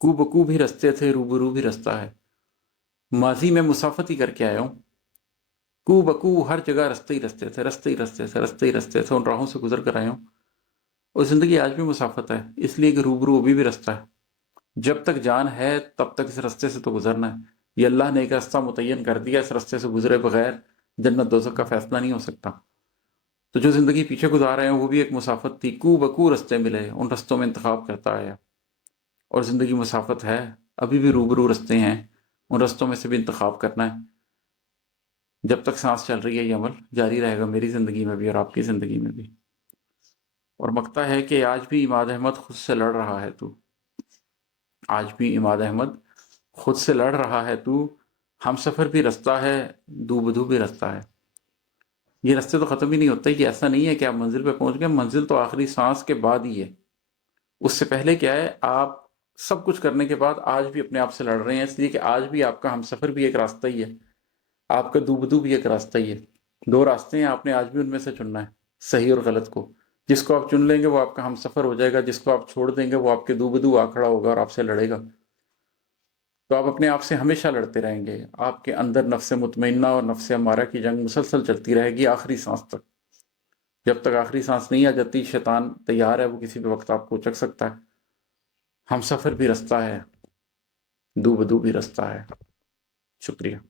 को बकू भी रस्ते थे, रूबरू भी रास्ता है। माजी में मुसाफत ही करके आया हूँ। को बकू हर जगह रास्ते ही रास्ते थे, रास्ते ही रास्ते थे, रास्ते ही रास्ते थे, उन राहों से गुजर कर आया हूँ। और ज़िंदगी आज भी मुसाफत है, इसलिए कि रूबरू अभी भी रास्ता है। जब तक जान है तब तक इस रास्ते से तो गुजरना है। ये अल्लाह ने एक रास्ता मुतय्यन कर दिया, इस रास्ते से गुजरे बगैर जन्नत दोज़ख का फैसला नहीं हो सकता। तो जो ज़िंदगी पीछे गुजार रहे हैं वो भी एक मुसाफत थी, कू बकू रास्ते मिले, उन रास्तों में इंतखाब करता आया। और ज़िंदगी मुसाफत है, अभी भी रूबरू रास्ते हैं, उन रास्तों में से भी इंतखाब करना है। जब तक सांस चल रही है ये अमल जारी रहेगा, मेरी ज़िंदगी में भी और आपकी ज़िंदगी में भी। और मकता है कि आज भी इमाद अहमद खुद से लड़ रहा है तू, आज भी इमाद अहमद खुद से लड़ रहा है तू। हम सफ़र भी रास्ता है, दू बदू भी रास्ता है। ये रास्ते तो ख़त्म ही नहीं होते, कि ऐसा नहीं है कि आप मंजिल पे पहुंच गए, मंजिल तो आखिरी सांस के बाद ही है। उससे पहले क्या है, आप सब कुछ करने के बाद आज भी अपने आप से लड़ रहे हैं, इसलिए कि आज भी आपका हम सफ़र भी एक रास्ता ही है, आपका दूबदू भी एक रास्ता ही है। दो रास्ते हैं, आपने आज भी उनमें से चुनना है, सही और गलत को। जिसको आप चुन लेंगे वो आपका हम सफ़र हो जाएगा, जिसको आप छोड़ देंगे वो आपके दूबदू आ खड़ा होगा और आपसे लड़ेगा। तो आप अपने आप से हमेशा लड़ते रहेंगे, आपके अंदर नफ्स मुतमइन्ना और नफ्स अम्मारा की जंग मुसलसल चलती रहेगी आखिरी सांस तक। जब तक आखिरी सांस नहीं आ जाती, शैतान तैयार है, वो किसी भी वक्त आपको उचक सकता है। हम सफ़र भी रास्ता है, दू बदू भी रास्ता है। शुक्रिया।